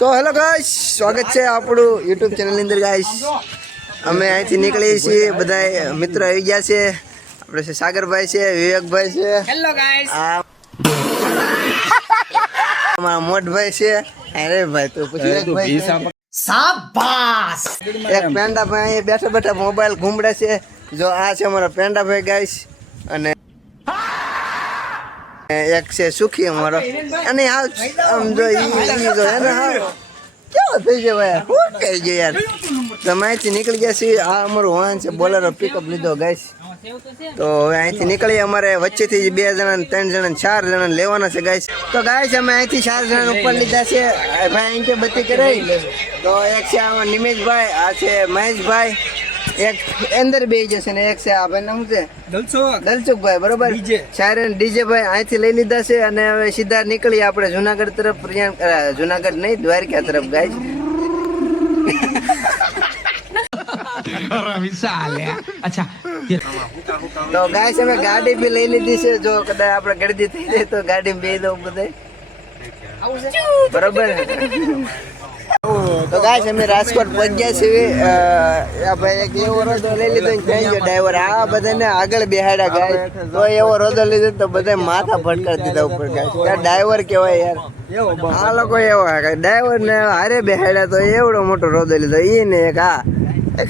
તો hello guys, સ્વાગત છે આપણું યુટ્યુબ ચેનલની અંદર ગાઈસ. અમે અહીંથી નીકળીએ છીએ, બધા મિત્રો આવી ગયા છે. આપણે છે સાગરભાઈ છે, વિવેકભાઈ છે, હેલો ગાઈસ, અમારા મોટભાઈ છે, અરે ભાઈ તો પછી વિવેકભાઈ શાબાશ. એક પેંડા ભાઈ અહીંયા બેઠા બેઠા મોબાઈલ ઘૂમડે છે. જો આ છે અમારા પેંડા ભાઈ ગાઈસ, અને એક છે સુખી અમારો. અને આમ જો જો એને કેવો થઈ ગયો ભાઈ, શું કહી ગયો યાર. તમે અહીંથી નીકળી ગયા છીએ. આ અમારું વાહન છે, બોલેરો પિકઅપ લીધો ગાઈસ. તો હવે અહીંથી નીકળીએ. અમારે વચ્ચેથી 2 જણા 3 જણા 4 જણા લેવાના છે ગાઈસ. તો ગાઈસ અમે અહીંથી 4 જણા ઉપર લીધા છે. ભાઈ અહીં બત્તી કરાવી. તો એક છે આમાં નિમેશભાઈ, આ છે મહેશભાઈ, એક અંદર બે જશે ને એક છે આ ભાઈ નામ છે દલસુખભાઈ, બરોબર. શાયરન ડીજે ભાઈ અહીંથી લઈ લીધા છે. અને હવે સીધા નીકળીએ આપણે જુનાગઢ તરફ. જુનાગઢ નહીં, દ્વારકા તરફ ગાઈસ. તો ગાઈસ અમે ગાડી બી લઈ લીધી છે. જો કદાચ આપણે ગરદી થઈ જાય તો ગાડીમાં બેસી દઉં બધા, બરોબર. તો ગાઈસ અમે રાજકોટ પહોંચ્યા છીએ. ભાઈ એક એવો રોદો લઈ લીધો થઈ ગયો ડ્રાઈવર. આ બધાને આગળ બેહાડ્યા ગાઈસ. તો એવો રોદો લીધો તો બધા માથા ફટકારી દીધા ઉપર ગાઈસ. ડ્રાઈવર કેવાય યાર, આ લોકો એવા ડ્રાઈવર ને હારે બેહાડ્યા. તો એવડો મોટો રોદો લીધો ઈ ને એક આ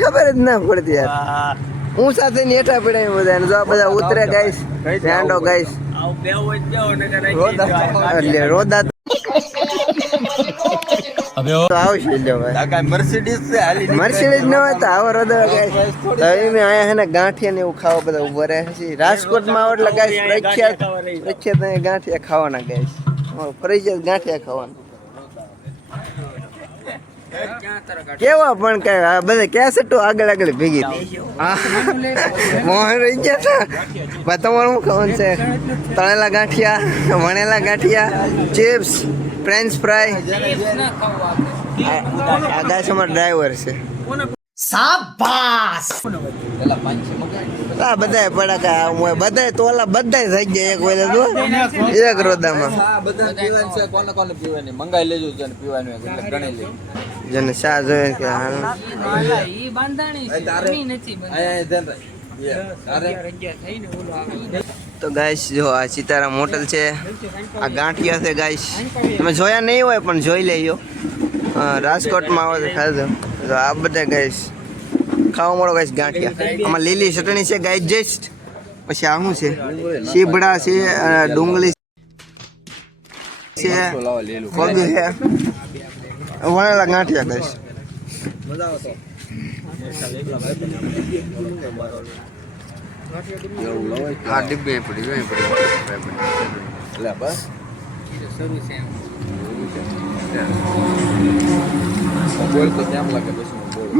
ખબર જ ના પડતી યાર. હું સાથે ને હેઠા પડ્યા બધા. જો આ બધા ઉતરે ગાઈસ, ધ્યાન ગાઈસ. રોદા મર્સિડીઝ ન હોય તો આવો રોદો ગાઈસ. હવે મેં આયા હે ને ગાંઠિયા ને એવું ખાવા બધા ઉભા રહે છે રાજકોટમાં. આવો એટલે ગાઈસ પ્રખ્યાત ગાંઠિયા ખાવાના ગાઈસ. પ્રખ્યાત ગાંઠિયા ખાવાના કેવા પણ કઈ બધા કેસેટો આગળ આગળ ભેગી મોહન રહી ગયા હતા. તમારું શું ખાવાનું છે? તળેલા ગાંઠિયા, વણેલા ગાંઠિયા, ચિપ્સ, ફ્રેન્ચ ફ્રાય. આ ગાઈસ અમારો ડ્રાઈવર છે. શાબાશ. બધા પડાકા બધા તોલા બધા થઈ ગયા એક વેલે તો એક રોદામાં. કોને પીવાની મંગાઈ લેજો, જેને પીવાનું એટલે ગણી લેજો. જેને ચા જોઈએ કે તો ગાઈસ જો આ સીતારામ હોટલ છે. આ ગાંઠિયા છે ગાઈસ. તમે જોયા નહીં હોય પણ જોઈ લેજો. રાજકોટમાં આવો તો ખાધો. તો આ બધા ગાઈસ ખાવા મળો ગાઈસ ગાંઠિયા. આમાં લીલી ચટણી છે ગાઈસ જસ્ટ. પછી આ શું છે? શીબડા છે, ડુંગળી છે, કોબી છે, વણેલા ગાંઠિયા ગાઈસ. હા ડિબ્બે પડી ગઈ બસ.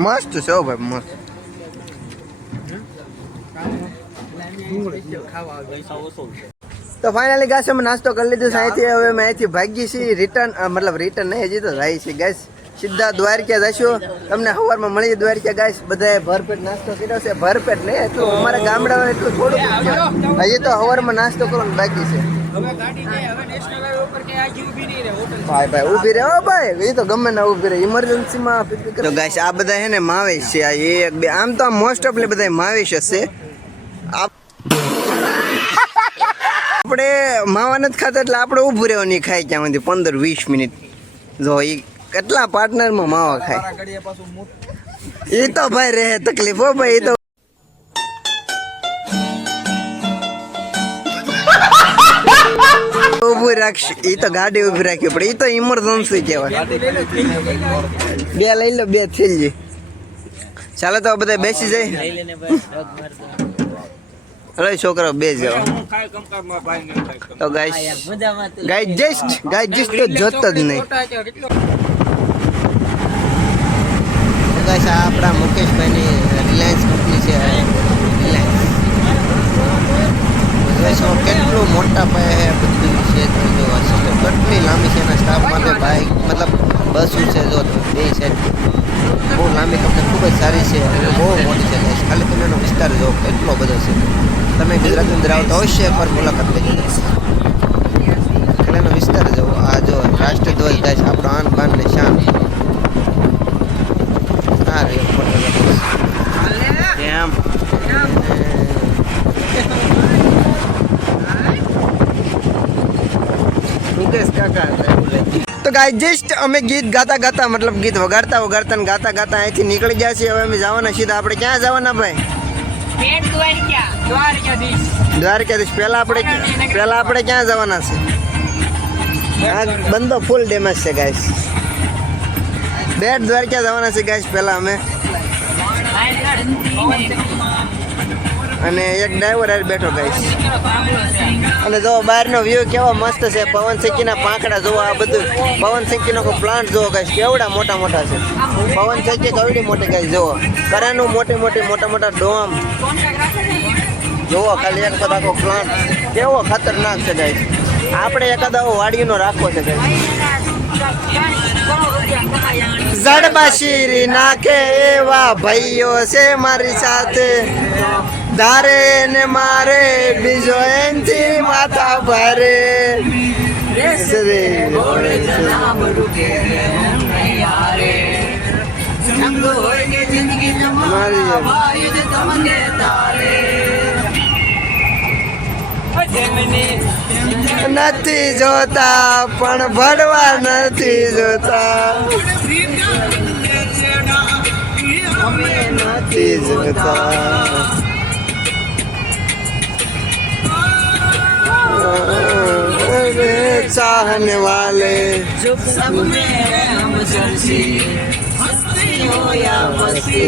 મસ્ત છે ભાઈ, મસ્ત. તો ફાઇનલી ગાઈસ અમે નાસ્તો કરી લીધો છે અહીંથી. હવે અમે અહીંથી ભાગીએ છીએ રિટર્ન, મતલબ રિટર્ન નહીં, હજી તો જાય છે ગાઈસ. સીધા દ્વારકા જઈશું. તમને સવારમાં મળીએ દ્વારકા ગાઈસ. બધાએ ભરપેટ નાસ્તો કર્યો છે. ભરપેટ નહીં એટલું, અમારા ગામડામાં એટલું થોડું. હજી તો સવારમાં નાસ્તો કરવાનું બાકી છે. ભાઈ ઉભી રહે ભાઈ, એ તો ગમે ના ઉભી રહે. ઇમરજન્સીમાં તો ગાઈસ આ બધા હે ને માવેશ છે. આ એક બે આમ તો મોસ્ટ ઓફલી બધા માવેશ હશે. આપણે માવા નથી ખાતા એટલે આપણે ઊભું રહેવાની ખાય ક્યાં સુધી 15-20 મિનિટ. જો એ કેટલા પાર્ટનરમાં માવા ખાય એ તો ભાઈ રહે તકલીફ હો ભાઈ. એ તો ઉભું રાખશે, એ તો ગાડી ઉભી રાખવી પડે. એ તો ઇમરજન્સી કહેવાય. 2 લઈ લો, 2 થઈ જાય. ચાલો તો બધા બેસી જાય. અરે છોકરો બે જાવ. તો ગાઈસ જસ્ટ તો જોતો જ નહીં. ગાઈસ આ આપણા મુકેશભાઈની રિલાયન્સ કંપની છે. રિલાયન્સ કેટલું મોટા પાયે બધું છે. કેટલી લાંબી છે એના સ્ટાફ માટે. બાઇક મતલબ બસો છે. જો 2 સાઈડ બહુ લાંબી કંપની, ખૂબ જ સારી છે અને બહુ મોટી છે ગાઈસ. ખાલી તમે એનો વિસ્તાર જો કેટલો બધો છે. તમે ગુજરાતની અંદર આવો તો અવશ્ય એકવાર મુલાકાત લેજો. ખાલી એનો વિસ્તાર જો આ જો રાષ્ટ્રધ્વજ ગાઈસ આપણો આન બાન ને શાન. તો ગાય જસ્ટ અમે ગીત ગાતા ગાતા મતલબ ગીત વગાડતા વગાડતા ને ગાતા ગાતા અહીંથી નીકળી ગયા છીએ. હવે અમે જવાના સીધા. આપણે ક્યાં જવાના ભાઈ? દ્વારકાધીશ. પહેલા આપણે ક્યાં જવાના છે? આ બંધો ફૂલ ડેમેજ છે ગાઈસ. બેટ દ્વારકા જવાના છે ગાઈસ પહેલા અમે. અને એક ડ્રાઈવર હારે બેઠો ગાઈસ. અને જો બહારનો વ્યૂ કેવો મસ્ત છે. પવન સિંકીના પાંખડા જોવો. આ બધું પવન સિંકીનો પ્લાન્ટ જોવો ગાઈસ. કેવડા મોટા મોટા છે. પવન સિંકી કેવડી મોટી ગાઈસ જોવો. કરાનું મોટા મોટા ડોમ જોવો. ખાલી એક આખો પ્લાન્ટ કેવો ખતરનાક છે ગાઈસ. આપણે એકાદ આવો વાડીનો રાખવો છે ગાઈસ. જડબાશીરી નાખે એવા ભાઈઓ છે મારી સાથે. ધારે ને મારે બીજો એનથી માથા ભારે. નથી જોતા પણ ભણવા નથી જોતા. નથી જોતા. चाहने वाले सब में हम चलसी हंसती हो या मस्ती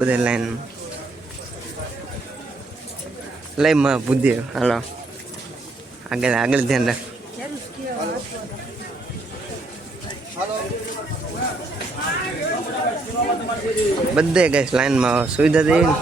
બધે લાઈન લઈ માં બુદ્ધિ. હાલો આગળ ધ્યાન રાખ. બધે ગઈશ લાઈનમાં સુવિધા દેવી ને.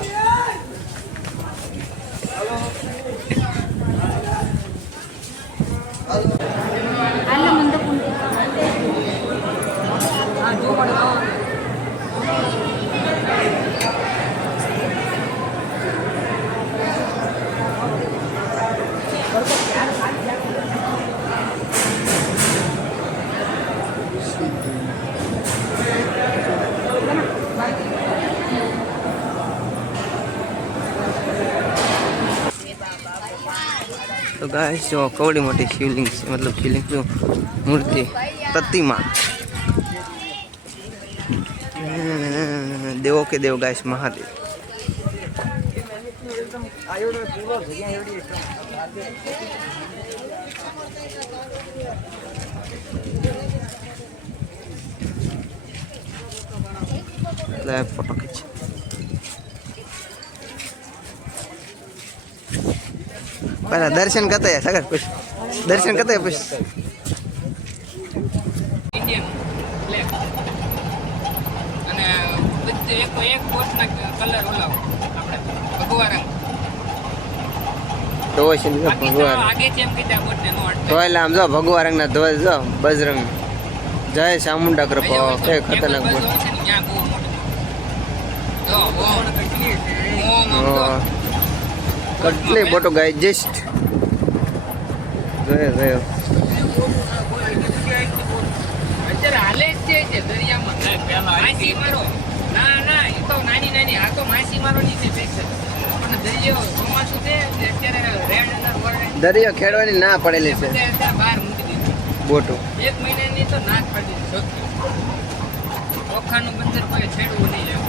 तो गाइस जो कवड़ी मोटी शिवलिंग मतलब शिवलिंग जो मूर्ति प्रतिमा देवो के देव गाइस महादेव. फोटो खींच. पहला दर्शन करते हैं सगर कुछ दर्शन करते हैं कुछ. इंडियन फ्लैग અને બધે એક કોટના કલર ઓલાવો આપણે ભગવા રંગ ધ્વજ છે ભગવા. આગે જેમ કીધા બોટને નો અટકે. તો એટલે આમ જો ભગવા રંગના ધ્વજ જો બજરંગ જય ચામુંડા કૃપા. કે ખતરનાક બોટ. ત્યાં બહુ મોટો જો ઓમ કેટલી બોટો ગાય જસ્ટ જોયો અત્યારે હાલે જ છે દરિયામાં. માસી મારો ના એ તો નાની આ તો માસી મારો ની છે ફિક્સર. પણ દરિયો ચોમાસું છે અત્યારે રેડ અલર્ટ વરણે દરિયો ખેડવાની ના પડેલી છે અત્યારે બહાર મૂકી દીધી બોટો. 1 મહિનાની તો ના જ પડી દીધી. ચોખાનું બંદર કોઈ છેડવું નહીં એમ.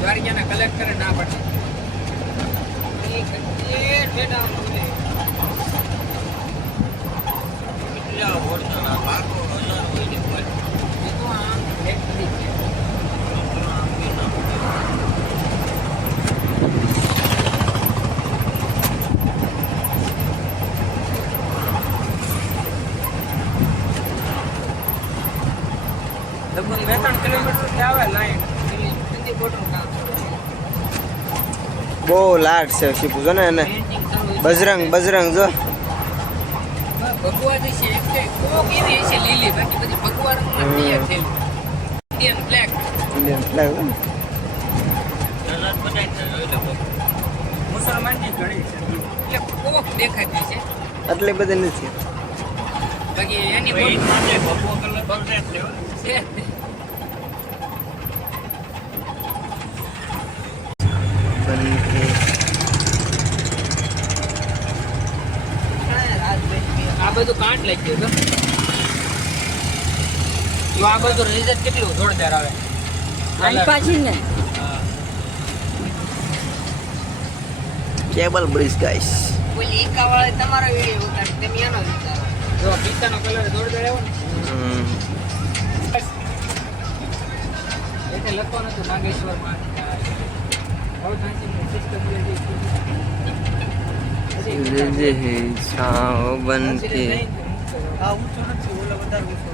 દ્વારકાના કલેક્ટરે ના પડી. લગભગ 2-3 કિલોમીટર આવે લાઈન. બહુ લાટ છે શીપુ જો ને એને. બજરંગ જો ભગવા જે છે એક કોક એવી છે લીલી બાકી બધી ભગવા રંગમાં તૈયાર છે. ઇન્ડિયન ફ્લેગ મુસલમાનની ઘણી છે એટલે કોક દેખાતી છે. આટલી બધી નથી બાકી એની ભગવો કલર છે. આ બધું કાંટ લઈ ગયું તો જો આ બધું રિઝલ્ટ કેટલું જોરદાર આવે પાછી ને કેબલ બ્રિજ ગાઈસ. ઓલી એકાવાળે તમારો વિડિયો ઉતાર તમે એનો વિચારો જો પિસ્તાનો કલર જોરદાર આવ્યો ને એટલે લખવાનું હતું નાગેશ્વરમાં હવે ફાંસીની સિસ્ટમ બનતી આ ઊંચો નથી ઓલા વધારે ઊંચો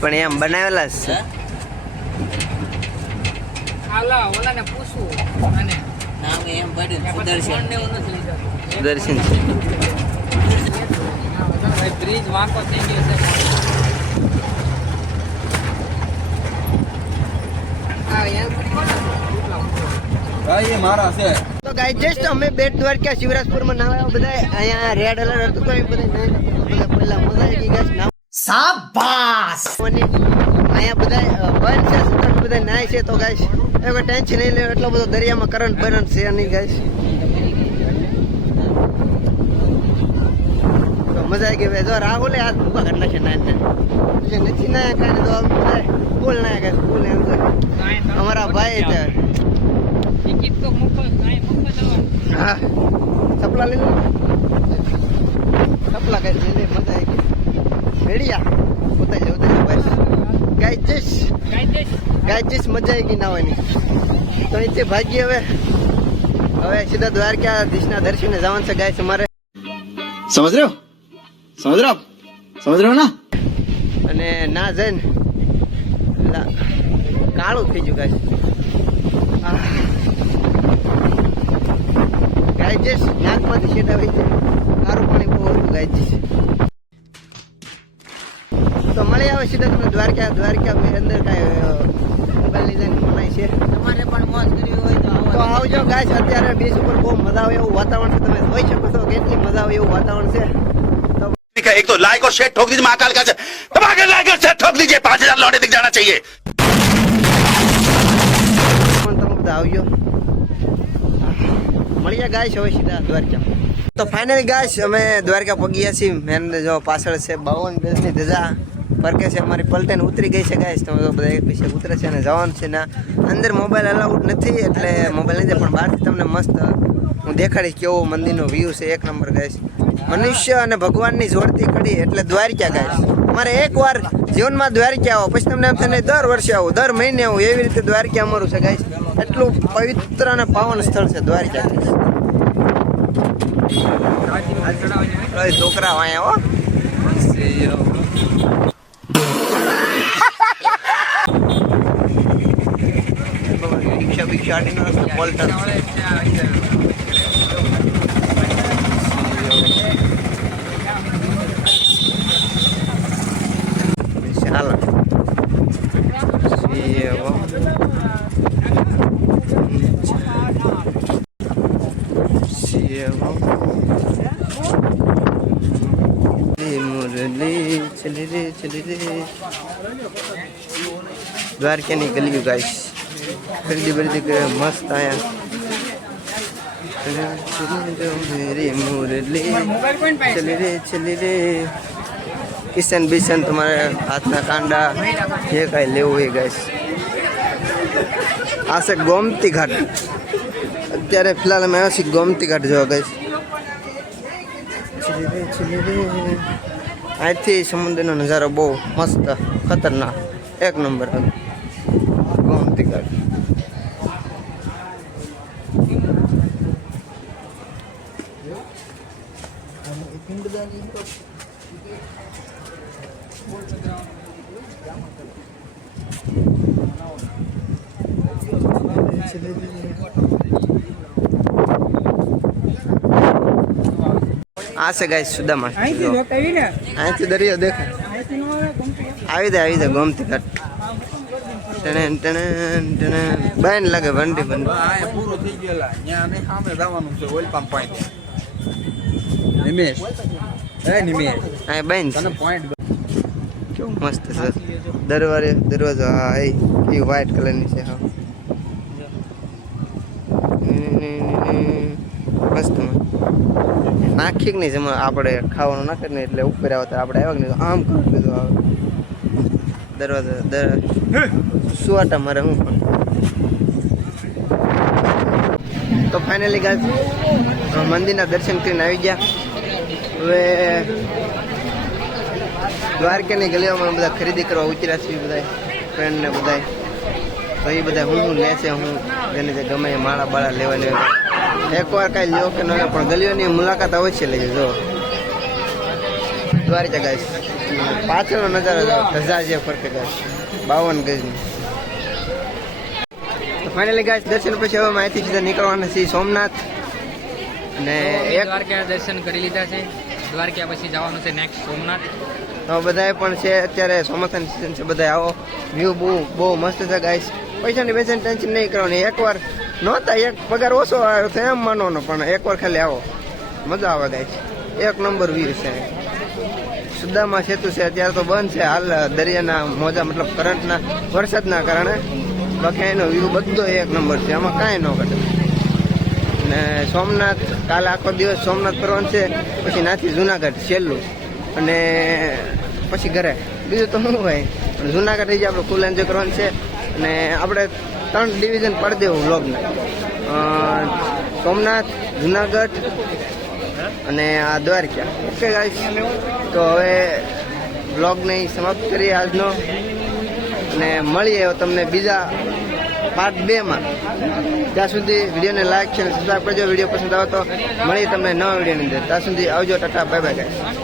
પણ એમ બનાવેલા જ છે. આલા ઓલાને પૂછવું અને નામ એમ પડ્યું ફોન ને એવું નથી લીધું દર્શન ભાઈ બ્રિજ વાંકો થઈ ગયો છે આ યાર એ મારા છે. તો ગાઈસ જસ્ટ અમે બેટ દ્વારકા શિવરાજપુરમાં નાવા બધા અહીંયા રેડ એલર્ટ હતું તો એ બધા પહેલા મજા આવી ગઈ ગાઈસ નામ શાબાશ અહીંયા બધા બંધ છે સુતર બધા નાય છે તો ગાઈસ એ કોઈ ટેન્શન નહીં લે એટલો બધો દરિયામાં કરંટ બરંટ છે નહીં ગાઈસ તો મજા આવી ગઈ ભાઈ જો રાહુલે હાથ ભૂકા કરી નાખે નાય જે નથી નાયા કાંઈ તો બધા ફૂલ નાયા ગાઈસ ફૂલ એમ તો અમારા ભાઈ છે ટિકિટ તો મફત કાંઈ મફત આવવાનું હા સપલા લઈ લો સપલા કઈ લઈ લે મજા આવી ગઈ મેડિયા પોતા જવું દે બસ ગાઈજીસ મજા આવી ગઈ નાવાની તો અહીંથી ભાગી હવે સીધા દ્વારકાધીશના દર્શને જવાનું છે ગાઈસ અમારે સમજ રહ્યો ના અને ના જઈને કાળું થઈ ગયું ગાઈસ ગાઈજીસ નાકમાંથી શેટ આવી છે સારું પાણી બહુ હતું ગાઈજીસ તો મળી આવે સીધા તમને દ્વારકા અંદર કાંઈ મોબાઈલ લઈ જઈને મનાય છે તમારે પણ મોજ કરવી હોય તો તો આવજો ગાઈસ અત્યારે બીચ ઉપર બહુ મજા આવે એવું વાતાવરણ છે તમે જોઈ શકો છો કેટલી મજા આવે એવું વાતાવરણ છે ठीक है, एक तो लाइक और शेयर ठोक दीजिए महाकाल का से दबा के लाइक और शेयर ठोक दीजिए 5000 लौटे दिख जाना चाहिए. પણ તમે બધા આવજો મળીએ ગાઈસ હવે સીધા દ્વારકા તો ફાઇનલી ગાઈસ અમે દ્વારકા પગીયા છીએ મેન જો પાછળ છે 52 ગજની ધજા ફરકે છે અમારી પલટન ઉતરી ગઈ છે ગાઈસ તમે તો બધા એક પીછે ઉતરે છે અને જવાનું છે ના અંદર મોબાઈલ અલાઉડ નથી એટલે મોબાઈલ નહીં પણ બહારથી તમને મસ્ત હું દેખાડીશ કેવો મંદિરનો વ્યૂ છે એક નંબર ગાઈસ મનુષ્ય અને ભગવાનની જોડતી કડી એટલે દ્વારકા ગાઈસ મારે એકવાર જીવનમાં દ્વારકા આવો પછી તમને એમ થાય દર વર્ષે આવો દર મહિને આવો એવી રીતે દ્વારકા અમારું છે ગાઈસ એટલું પવિત્ર અને પાવન સ્થળ છે દ્વારકા ગાઈસ છોકરા વાયા હો રિક્ષા પલટન ચાલો મુરલી ચલી રે દ્વારકાની ગલીઓ ગાઈસ ખરીદી બરીદી કરે મસ્ત આયા મેરી મુરલી ચલી રે કિશન બિશન તમારે હાથના કાંડા જે કાંઈ લેવું હોય ગાઈસ આ છે ગોમતી ઘાટ અત્યારે ફિલહાલ અમે આવ્યા છીએ ગોમતી ઘાટ જોવા ગાઈસ અહીંથી સમુદ્રનો નજારો બહુ મસ્ત ખતરનાક એક નંબર ગોમતી ઘાટ આ છે ગાઈસ સુદામા અહીંથી દરિયો દેખાય આવી જાય ગોમતી ઘાટ બેન લાગે વંડી પૂરું થઈ ગયેલા ત્યાં સામે જવાનું છે ઓઇલ પંપ પોઈન્ટ નિમેશ અહીં બેન છે પોઈન્ટ કેવું મસ્ત છે દરવાજો હા એ વ્હાઈટ કલરની છે હા મસ્તમાં નાખી કે નહીં જેમાં આપણે ખાવાનું નાખે ને એટલે ઉપર આવે તો આપણે આવ્યા કે નહીં તો આમ કરી દીધું આવે દરવાજા સુવાટા મારે હું પણ તો ફાઇનલી ગાઈસ મંદિરના દર્શન કરીને આવી ગયા. હવે દ્વારકાની ગલીઓમાં બધા ખરીદી કરવા ઉતર્યા છે બધા ફ્રેન્ડને બધા. તો એ બધા હું લે છે હું જેને જે ગમે એ માળા બાળા લેવાની હોય એકવાર કાંઈ લ્યો કે ન લ્યો પણ ગલીઓની મુલાકાત અવશ્ય લેજો. જો દ્વારકા ગાઈસ પાછળનો નજારો ધજા જે ફરકે ગાઈસ 52 ગજની. ફાઇનલી ગાઈસ દર્શન પછી હવે અહીંથી સીધા નીકળવાના છીએ સોમનાથ. અને એક દ્વારકા દર્શન કરી લીધા છે. દ્વારકા પછી જવાનું છે નેક્સ્ટ સોમનાથ. તો બધાએ પણ છે અત્યારે ચોમાસાની સિઝન છે બધા આવો વ્યૂ બહુ મસ્ત છે ગાઈસ. પૈસાની ટેન્શન નહીં કરવાની. એકવાર નહોતા એક પગાર ઓછો આવ્યો તો એમ માનવાનો પણ એકવાર ખાલી આવો મજા આવે ગાઈસ. એક નંબર વ્યૂ છે. સુદામા સેતુ છે અત્યારે તો બંધ છે હાલ દરિયાના મોજા મતલબ કરંટના વરસાદના કારણે. બાકી એનો વ્યૂ બધો એક નંબર છે આમાં કાંઈ ન ઘટે. ને સોમનાથ કાલે આખો દિવસ સોમનાથ કરવાનું છે પછી નાથી જુનાગઢ છેલ્લું અને પછી ઘરે બીજું તો શું હોય. પણ જુનાગઢ રહી જાય આપણે ફૂલ એન્જોય કરવાનું છે. અને આપણે 3 ડિવિઝન પાડી દેવું વ્લોગને સોમનાથ જુનાગઢ અને આ દ્વારકા. ઓકે ગાઈસ તો હવે વ્લોગને સમાપ્ત કરીએ આજનો અને મળીએ તમને બીજા પાર્ટ 2માં. ત્યાં સુધી વિડીયોને લાઈક છે અને સબસ્ક્રાઈબ કરજો. વિડીયો પસંદ આવે તો મળીએ તમને નવા વિડીયોની અંદર. ત્યાં સુધી આવજો. Tata bye bye guys.